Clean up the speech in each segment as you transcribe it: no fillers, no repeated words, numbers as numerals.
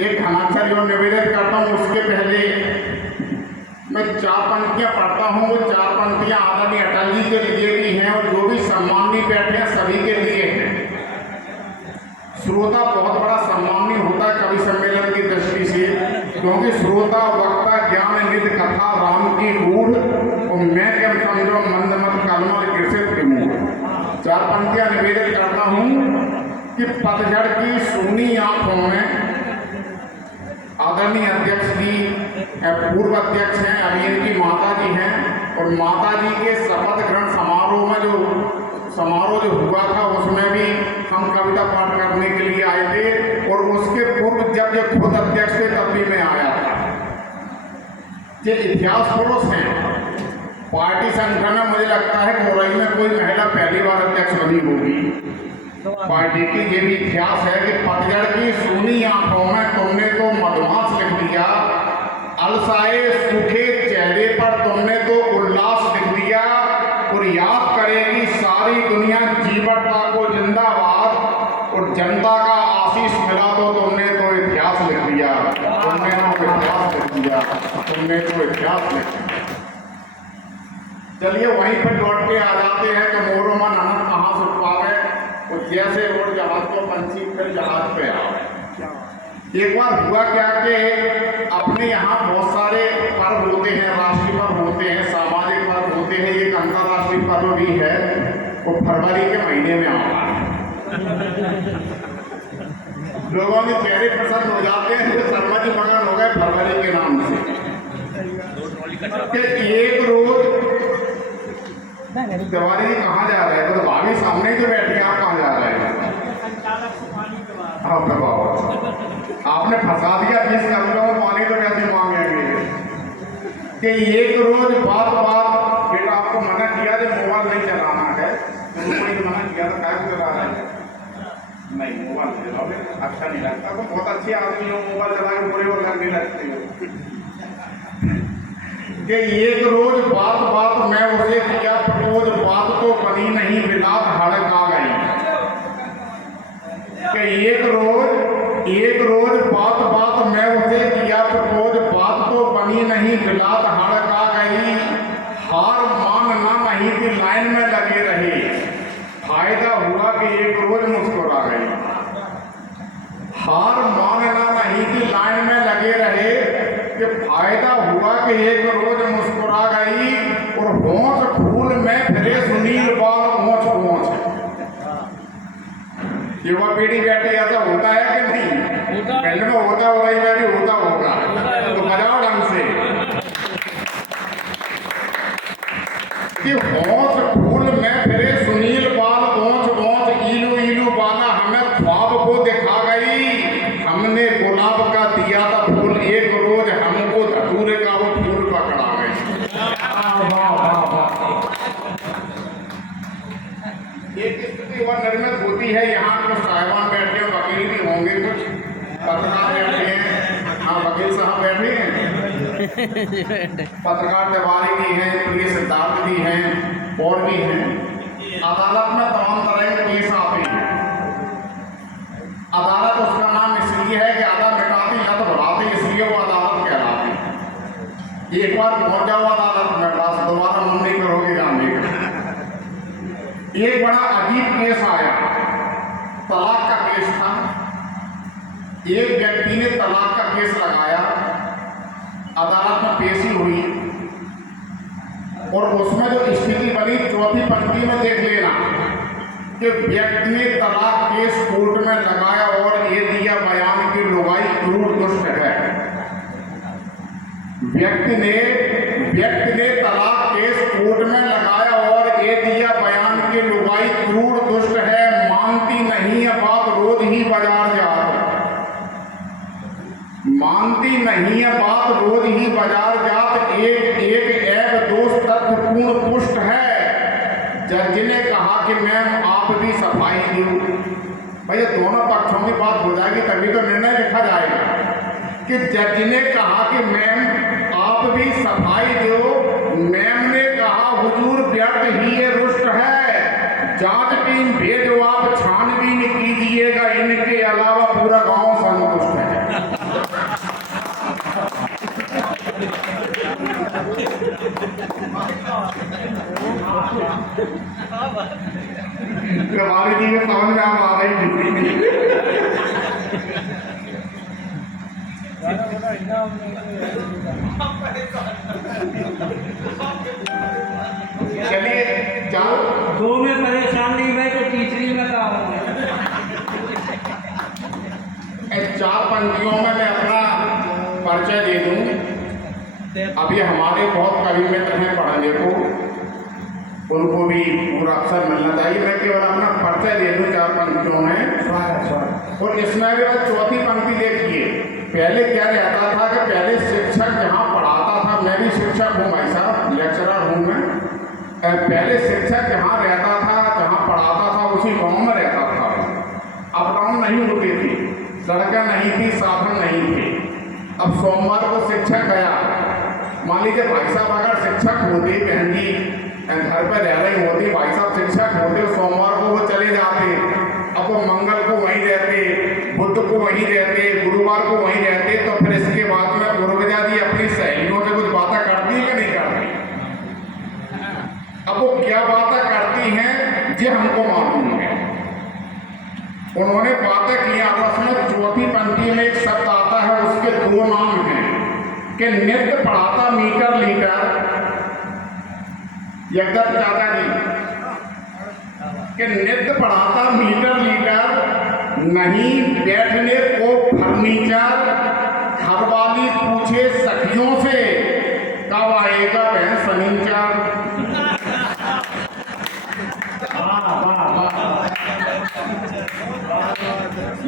एक घनाक्षरी और निवेदन करता हूँ। उसके पहले मैं 4 पंक्तियाँ पढ़ता हूँ। वो 4 पंक्तियाँ आदरणीय अटल जी के लिए भी हैं और जो भी सम्मानीय बैठे हैं सभी के लिए हैं। श्रोता बहुत बड़ा सम्मानीय होता है कवि सम्मेलन की दृष्टि से, क्योंकि श्रोता वक्ता ज्ञान निध कथा राम की गूढ़ और मैं क्या समझो मंद मत कलमल कृषित के मूढ़। 4 पंक्तियाँ निवेदन करता हूँ कि पतझड़ की सूनी आंखों में आदरणीय अध्यक्ष जी पूर्व अध्यक्ष हैं, अभी इनकी माता जी हैं, और माता जी के शपथ ग्रहण समारोह में जो हुआ था उसमें भी हम कविता पाठ करने के लिए आए थे, और उसके पूर्व जब ये खुद अध्यक्ष थे तब भी मैं आया था। ये इतिहास पुरुष हैं पार्टी संगठन में। मुझे लगता है मोरई में कोई महिला पहली बार अध्यक्ष बनी होगी पार्टी की। ये भी इतिहास है कि पतझड़ की सूनी आंखों में तुमने तो मधुमास लिख दिया, अलसाए सूखे चेहरे पर तुमने तो उल्लास लिख दिया, और याद करेगी सारी दुनिया जीवटता को जिंदाबाद, और जनता का आशीष मिला तो तुमने तो इतिहास लिख दिया, तुमने तो इतिहास लिख दिया, तुमने तो इतिहास लिख दिया। चलिए वहीं पर लौट के आ जाते हैं कि मोरो मन अनंत कहाँ से पावे, और जैसे उड़ जहाज को पंछी फिर जहाज पे आवे। एक बार हुआ क्या कि अपने यहाँ बहुत सारे पर्व होते हैं, राष्ट्रीय पर्व होते हैं, सामाजिक पर्व होते हैं। एक अंतर्राष्ट्रीय पर्व भी है, वो फरवरी के महीने में आता है। लोगों के चेहरे प्रसन्न हो जाते हैं तो शर्मा जी मगन हो गए फरवरी के नाम से। एक रोज तिवारी जी कहाँ जा रहे हैं? तो भाभी सामने जो बैठी है, आप कहाँ जा रहे हैं? आपने फंसा दिया, 20 करोड़ में पानी तो कैसे मांगेंगे? कि एक रोज बात बेटा आपको मना किया कि मोबाइल नहीं चलाना है, तो मना किया था क्या चला रहे हैं? नहीं मोबाइल चलाओगे अच्छा नहीं लगता, तो बहुत अच्छे आदमी हो, मोबाइल चला के बुरे और लगने लगते हो। कि एक रोज बात मैं उसे किया प्रपोज, बात तो बनी नहीं बिलात हड़क आ गई। कि एक रोज बात मैं उसे किया प्रपोज, बात तो बनी नहीं बिलात हड़क आ गई। हार मानना नहीं थी लाइन में लगे रहे, फायदा हुआ कि एक रोज मुस्कुरा गई। हार मानना नहीं थी लाइन में लगे रहे, कि फायदा हुआ कि एक रोज मुस्कुरा गई। और होंठ फूल में फिरे सुनील बाल ओंच। युवा पीढ़ी बैठी ऐसा होता है कि नहीं? पहले में होता होगा, में भी होता होगा, तो बजाओ ढंग से कि होंठ फूल में फिरे सुनील बाल ओंच इलू बाला हमें ख्वाब को दिखा गई। हमने गुलाब का दिया था फूल, एक रोज हमको धतूरे का वो फूल पकड़ा गई। एक स्थिति वह निर्मित होती है। यहाँ कुछ साहिबान बैठे हैं, वकील भी होंगे, कुछ पत्रकार बैठे हैं। हाँ वकील साहब बैठे हैं, पत्रकार तिवारी भी हैं, प्रिय सिद्धार्थ भी हैं, और भी हैं। अदालत में तमाम तरह के केस आते हैं। अदालत उसका नाम इसलिए है कि आधा मिटाती लत बढ़ाती, इसलिए वो अदालत कहलाती है। एक बार पहुंच जाओ अदालत में, बस दोबारा मन नहीं करोगे जाने का। एक बड़ा अजीब केस आया, तलाक का केस था। एक व्यक्ति ने तलाक का केस लगाया, अदालत में पेशी हुई, और उसमें जो स्थिति बनी 4थी पंक्ति में देख लेना कि व्यक्ति ने तलाक केस कोर्ट में लगाया और ये दिया बयान की लुगाई क्रूर दुष्ट है। व्यक्ति ने तलाक केस कोर्ट में लगाया और ये दिया बयान की लुगाई क्रूर दुष्ट है। मानती नहीं है बात रोज ही बाजार जात, मानती नहीं है बात रोज ही बाजार जात। एक ऐब दोष तथ्यपूर्ण पुष्ट है। जज ने कहा कि मैम आप भी सफाई दो। भैया दोनों पक्षों की बात हो जाएगी तभी तो निर्णय लिखा जाएगा। कि जज ने कहा कि मैम आप भी सफाई दो। मैम ने कहा हुजूर व्यर्थ ही ये रुष्ट है। जांच टीम भेजो, आप छानबीन कीजिएगा, इनके अलावा पूरा गांव संतुष्ट है। हमारी जी समझ में आ रही थी। चलिए चल, दो में परेशान नहीं भाई तो तीसरी में क्या होगा? चार पंक्तियों में मैं अपना परिचय दे दूं। अभी हमारे बहुत कवि मित्र हैं पढ़ने को, उनको भी पूरा अवसर मिलना चाहिए। मैं केवल अपना परिचय दे दूं चार पंक्तियों में। और इसमें भी चौथी पंक्ति देखिए, पहले क्या रहता था कि पहले शिक्षक जहाँ पढ़ाता था, मैं भी शिक्षक हूँ भाई साहब, लेक्चरर हूँ मैं। पहले शिक्षक जहाँ रहता था, जहाँ पढ़ाता था, उसी गाँव में रहता था। अप डाउन नहीं होती थी, सड़कें नहीं थी, साधन नहीं थे। अब सोमवार को शिक्षक गया, मान लीजिए भाई साहब अगर शिक्षक होते, बहन जी घर पर रह रही होती, भाई साहब शिक्षक होते, सोमवार को वो चले जाते, अब वो मंगल को वहीं रहते, बुध को वहीं रहते, गुरुवार को वहीं रहते, तो फिर इसके बाद में गुरुविद्या जी अपनी सहेलियों से कुछ बातें करती है कि नहीं करती? अब वो क्या बातें करती हैं ये हमको मालूम है। उन्होंने बातें की, आपस में चौथी पंक्ति में एक शब्द आता है, उसके दो नाम हैं कि नित्य पढ़ाता मीटर लीटर, जगदत्त दादा जी कि नित्य पढ़ाता मीटर लीटर, नहीं बैठने को फर्नीचर, घरवाली पूछे सखियों से कब आएगा बहन सनीचर।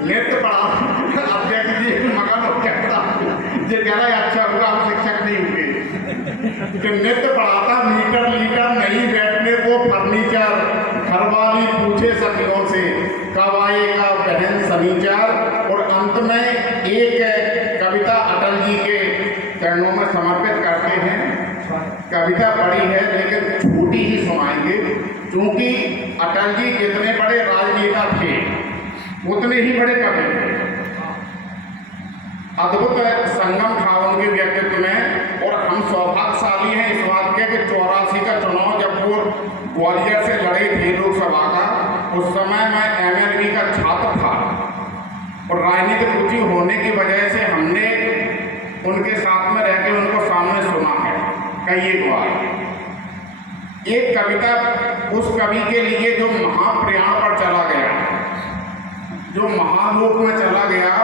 नित्य पढ़ाता, अब देखिए मगन हो कहता ये कह रहा है अच्छा होगा हम शिक्षक नहीं हुए कि नित्य पढ़ाता मीटर लीटर, नहीं बैठने को फर्नीचर, घरवाली पूछे सखियों से कब आएगा बहन सनीचर। और अंत में एक कविता अटल जी के चरणों में समर्पित करते हैं। कविता बड़ी है लेकिन छोटी ही सुनाएंगे, क्योंकि अटल जी जितने बड़े राजनेता थे उतने ही बड़े कवि थे। अद्भुत संगम था उनके व्यक्तित्व में। और हम सौभाग्यशाली हैं इस बात के कि 84 का चुनाव जब वो ग्वालियर से लड़े थे लोकसभा का, उस समय मैं MLB का छात्र था और राजनीतिक रुचि होने की वजह से हमने उनके साथ में रह के उनको सामने सुना है कई एक बार। एक कविता उस कवि के लिए जो महाप्रयाण पर चला गया, जो महालोक में चला गया,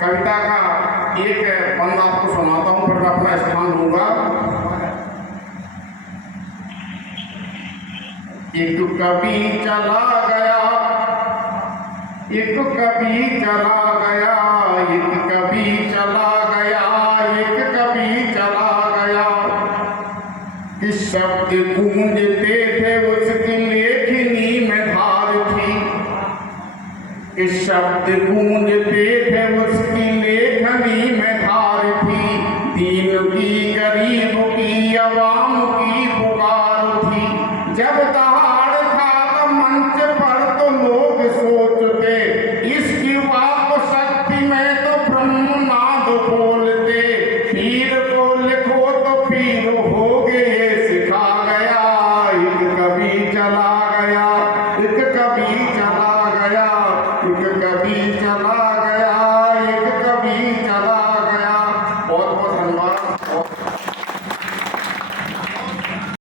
कविता का एक बंद आपको सुनाता हूं, फिर मैं अपना स्थान लूंगा। एक कवि चला गया, एक कवि चला गया, एक कवि चला गया, एक कवि चला गया, कि शब्द गूंजते थे उसकी लेखनी में धार थी, कि शब्द गूंजते थे उसकी लेखनी में